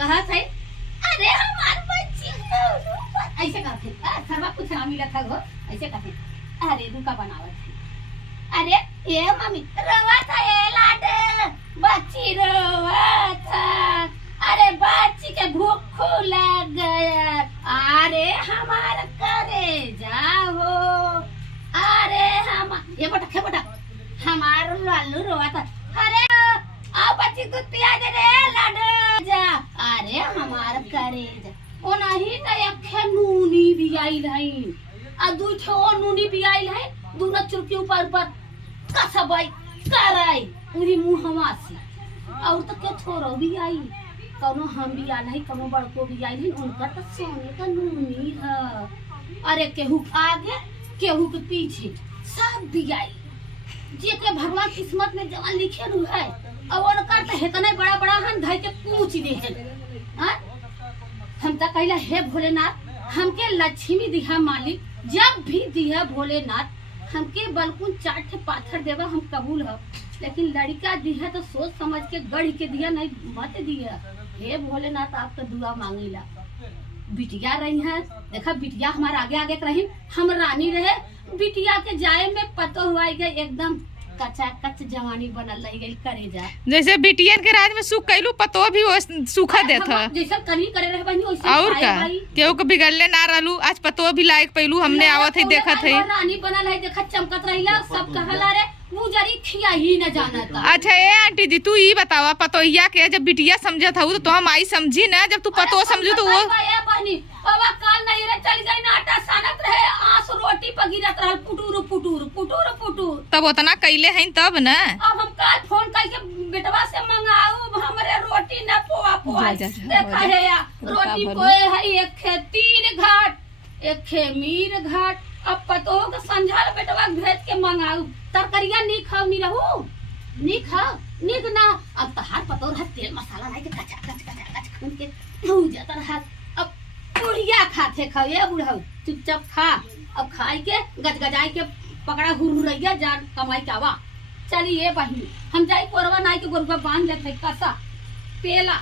कहा थे अरे हमार बच्ची ऐसे कहते सर्वा कुछ ना मिला था वो ऐसे कहते अरे रुका बनावत है अरे ये मम्मी रवा था ये लाड बच्ची रवा था अरे बच्ची के भूख लग गया अरे हमार करे जाओ अरे हम ये बेटा हमार लालू रोवा था अरे आओ बच्ची दूध पिया दे रे लाड जा अरे हमार करे जा ओ नहीं तो एक नूनी भी आई है आ दू ठो नूनी भी आई है दूना चुरकी ऊपर कसबाई कराई पूरी मुंहवा से और तो के छोरो भी आई कौनो हम भी आना है कौनो बड़को भी आई है उनका तो सोने का नूनी है अरे केहू आगे केहू के पीछे सब भी आई जे के भगवान किस्मत में जवान लिखे रु है और उनका तो हेतने बड़ा बड़ा हन धई के पूछ दे है हां हम तो कहला हे भोलेनाथ हमके लक्ष्मी दिहा मालिक जब भी दिहा भोलेनाथ हमके बलकुन 4 ठे पाथर देवा हम कबूल है लेकिन लड़का दिया तो सोच समझ के गढ़ के दिया नहीं मत दिया हे भोलेनाथ आपका दुआ मांगीला बिटिया रही है देखा बिटिया हमारे आगे आगे रही हम रानी रहे बिटिया के जाए में पतो हुआ गए एकदम कच्चा कच्च जवानी बनल रही गई करे जा जैसे बिटियन के राज में सुख कैलू पतो भी वो सूखा देता जैसे कनी करे रहे बहनी वैसे और का केहू के बिगड़ले ना रहलू आज पतो भी लायक पैलू हमने आवत है देखत है रानी बनल है देखत चमकत रहिला सब कहला रे मुजरी खिया ही न जानता अच्छा ए आंटी जी तू ई बतावा पतोहिया के जब बिटिया समझत हऊ तो हम आई समझी ना जब तू पतो समझू तो वो बहनी बाबा काल नहीं रे चल गई ना आटा सानत रहे आंस रोटी पर गिरत रहल पुटूर पुटूर पुटूर पुटूर तब उतना कैले हैं तब ना अब हम काल फोन करके बेटवा से मंगाऊ हमरे रोटी न पोआ पोआ देखा है या रोटी पोए है एक खे तीर घाट एक खे मीर घाट अब पतो के संझाल बेटवा भेज के मंगाऊ तरकरिया नी खाओ नी रहू नी खाओ नी ना अब तहार पतो रहा तेल मसाला नहीं के कचा कच कचा कच खून के भूजा तरह अब बुढ़िया खाते खाओ ये बुढ़ऊ चुपचाप खा अब खाई के गजगजाई के पकड़ा हुरैया जान कमाई के आवा चलिए बहिनी हम जाई कोरवा नाई के गोरुआ बांध लेते कसा पेला